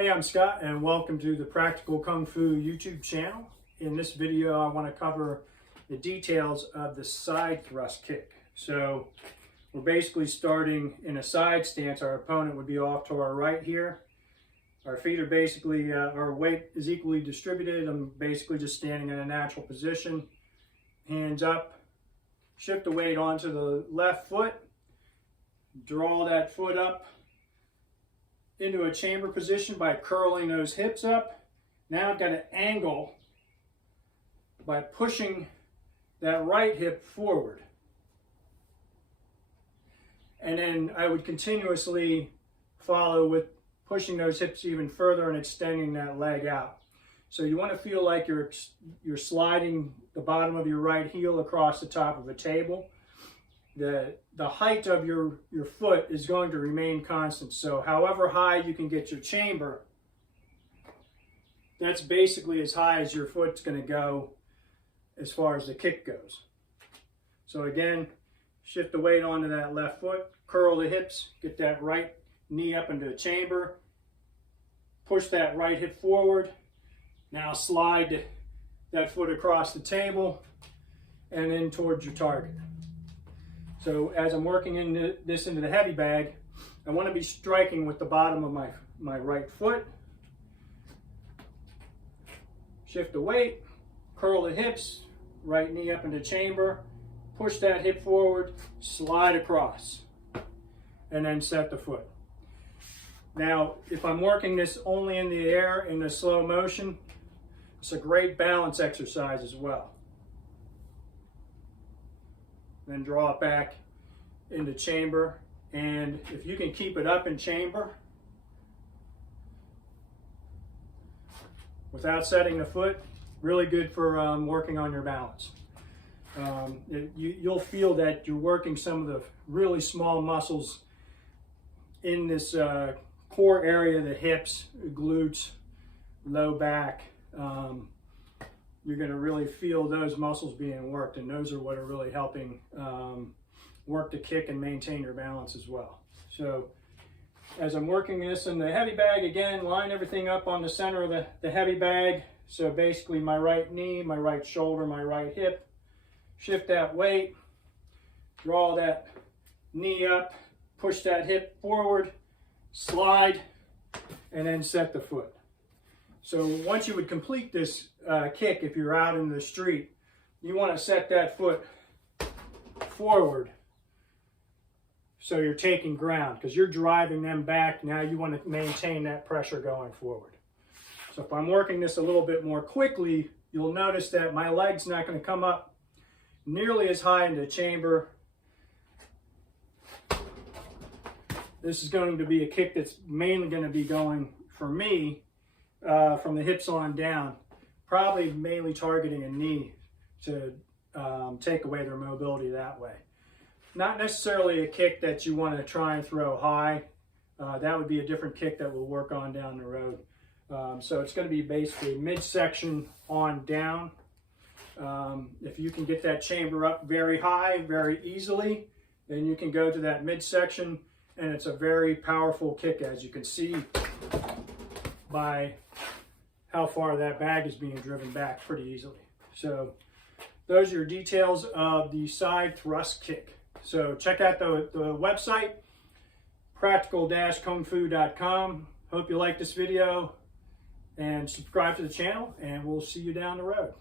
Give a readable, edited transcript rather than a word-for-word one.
Hey, I'm Scott and welcome to the Practical Kung Fu YouTube channel. In this video, I want to cover the details of the side thrust kick. So we're basically starting in a side stance. Our opponent would be off to our right here. Our feet are basically, our weight is equally distributed. I'm basically just standing in a natural position. Hands up, shift the weight onto the left foot, draw that foot up into a chamber position by curling those hips up. Now I've got an angle by pushing that right hip forward. And then I would continuously follow with pushing those hips even further and extending that leg out. So you want to feel like you're sliding the bottom of your right heel across the top of a table. The height of your foot is going to remain constant. So however high you can get your chamber, that's basically as high as your foot's going to go as far as the kick goes. So again, shift the weight onto that left foot, curl the hips, get that right knee up into the chamber, push that right hip forward. Now slide that foot across the table and in towards your target. So as I'm working into the heavy bag, I want to be striking with the bottom of my right foot. Shift the weight, curl the hips, right knee up into chamber, push that hip forward, slide across, and then set the foot. Now, if I'm working this only in the air in the slow motion, it's a great balance exercise as well. Then draw it back into chamber, and if you can keep it up in chamber without setting the foot, really good for working on your balance. You'll feel that you're working some of the really small muscles in this core area, the hips, glutes, low back. You're going to really feel those muscles being worked, and those are what are really helping work the kick and maintain your balance as well. So as I'm working this in the heavy bag, again, line everything up on the center of the heavy bag. So basically my right knee, my right shoulder, my right hip. Shift that weight, draw that knee up, push that hip forward, slide, and then set the foot. So once you would complete this kick, if you're out in the street, you want to set that foot forward so you're taking ground, because you're driving them back. Now you want to maintain that pressure going forward. So if I'm working this a little bit more quickly, you'll notice that my leg's not going to come up nearly as high into the chamber. This is going to be a kick that's mainly going to be going, for me, from the hips on down, probably mainly targeting a knee to take away their mobility that way. Not necessarily a kick that you want to try and throw high. That would be a different kick that we'll work on down the road. So it's going to be basically midsection on down. If you can get that chamber up very high, very easily, then you can go to that midsection, and it's a very powerful kick, as you can see by how far that bag is being driven back pretty easily. So those are your details of the side thrust kick. So check out the website, practical-kungfu.com. Hope you like this video and subscribe to the channel, and we'll see you down the road.